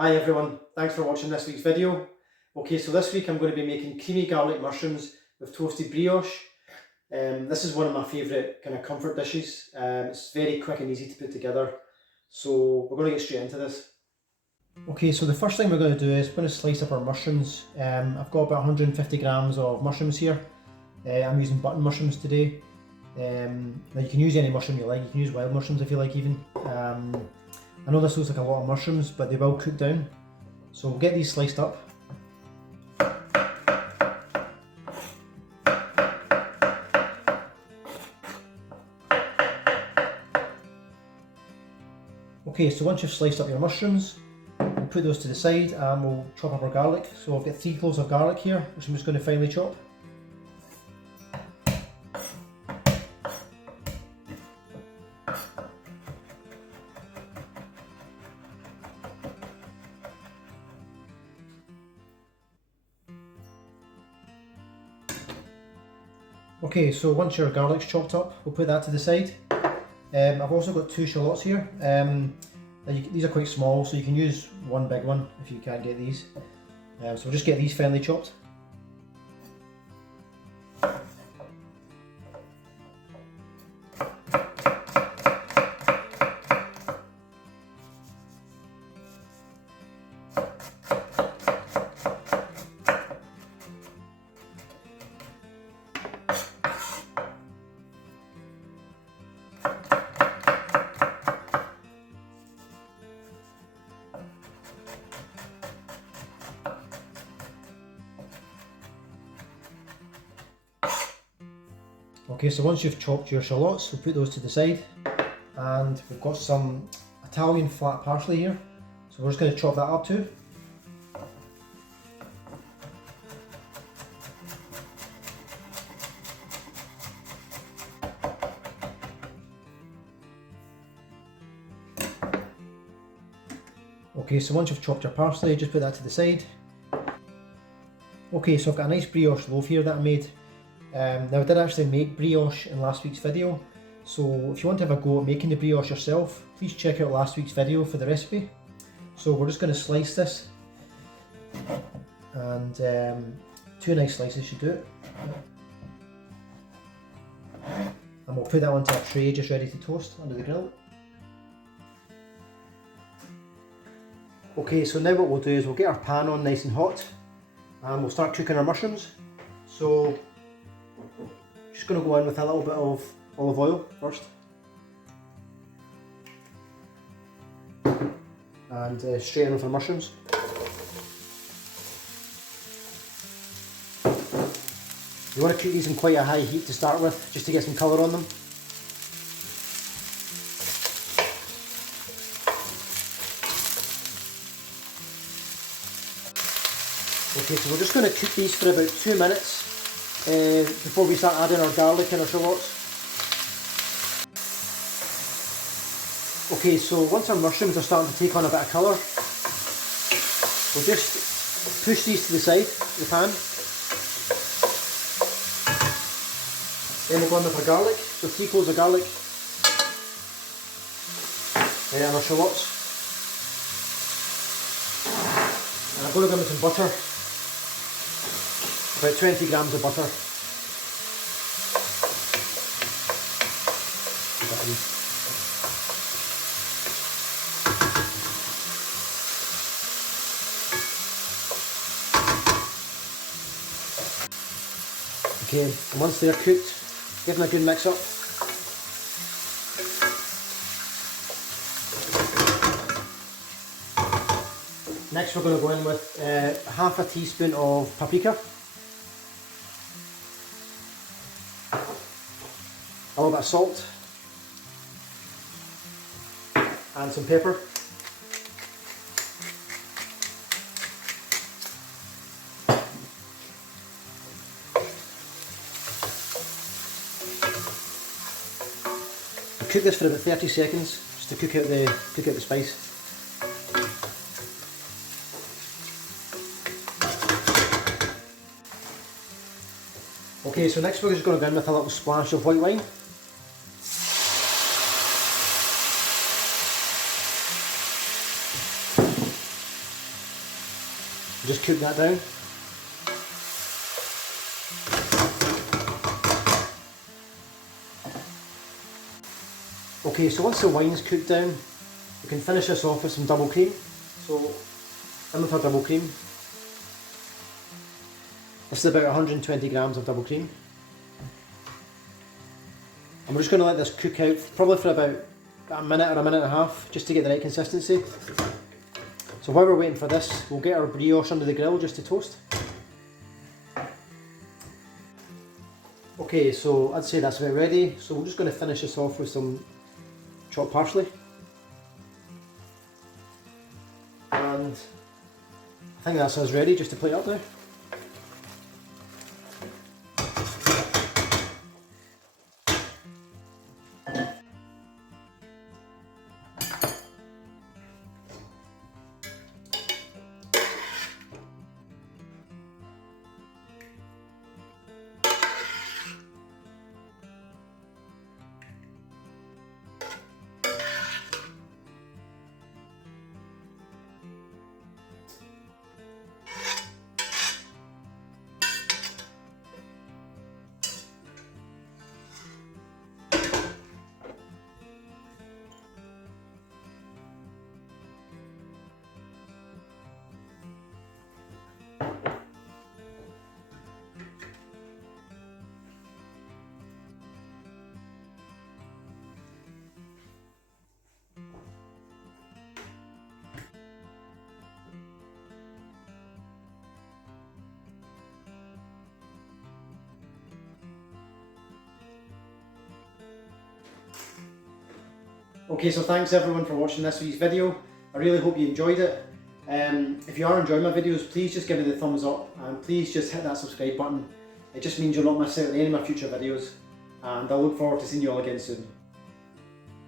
Hi everyone, thanks for watching this week's video. Okay, so this week I'm going to be making creamy garlic mushrooms with toasted brioche. This is one of my favourite kind of comfort dishes. It's very quick and easy to put together. So we're going to get straight into this. Okay, so the first thing we're going to do is we're going to slice up our mushrooms. I've got about 150 grams of mushrooms here. I'm using button mushrooms today. Now you can use any mushroom you like, you can use wild mushrooms if you like even. I know this looks like a lot of mushrooms, but they will cook down. So we'll get these sliced up. Okay, so once you've sliced up your mushrooms, we'll put those to the side and we'll chop up our garlic. So I've got 3 cloves of garlic here, which I'm just going to finely chop. Okay, so once your garlic's chopped up, we'll put that to the side. I've also got 2 shallots here. These are quite small, so you can use one big one if you can't get these. So we'll just get these finely chopped. Okay, so once you've chopped your shallots, we'll put those to the side, and we've got some Italian flat parsley here, so we're just going to chop that up too. Okay, so once you've chopped your parsley, just put that to the side. Okay, so I've got a nice brioche loaf here that I made. Now I did actually make brioche in last week's video, so if you want to have a go at making the brioche yourself, please check out last week's video for the recipe. So we're just going to slice this, and 2 nice slices should do it. And we'll put that onto a tray just ready to toast under the grill. Okay, so now what we'll do is we'll get our pan on nice and hot, and we'll start cooking our mushrooms. So just going to go in with a little bit of olive oil first, and straight in with our mushrooms. You want to cook these in quite a high heat to start with, just to get some colour on them. Okay, so we're just going to cook these for about 2 minutes before we start adding our garlic and our shallots. Okay, so once our mushrooms are starting to take on a bit of colour, we'll just push these to the side of the pan. Then we'll go in with our garlic, so 3 cloves of garlic, and our shallots. And I'm going to go in with some butter. About 20 grams of butter. Okay, and once they're cooked, give them a good mix up. Next we're going to go in with half a teaspoon of paprika. A little bit of salt and some pepper. We'll cook this for about 30 seconds just to cook out the spice. Okay, so next we're just going to go in with a little splash of white wine. Just cook that down. Okay, so once the wine's cooked down, we can finish this off with some double cream. So, in with our double cream. This is about 120 grams of double cream. And we're just going to let this cook out probably for about a minute or a minute and a half, just to get the right consistency. So while we're waiting for this, we'll get our brioche under the grill just to toast. Okay, so I'd say that's about ready. So we're just going to finish this off with some chopped parsley. And I think that's us ready just to plate up now. Okay, so thanks everyone for watching this week's video. I really hope you enjoyed it. If you are enjoying my videos, please just give me the thumbs up and please just hit that subscribe button. It just means you'll not miss out on any of my future videos, and I look forward to seeing you all again soon.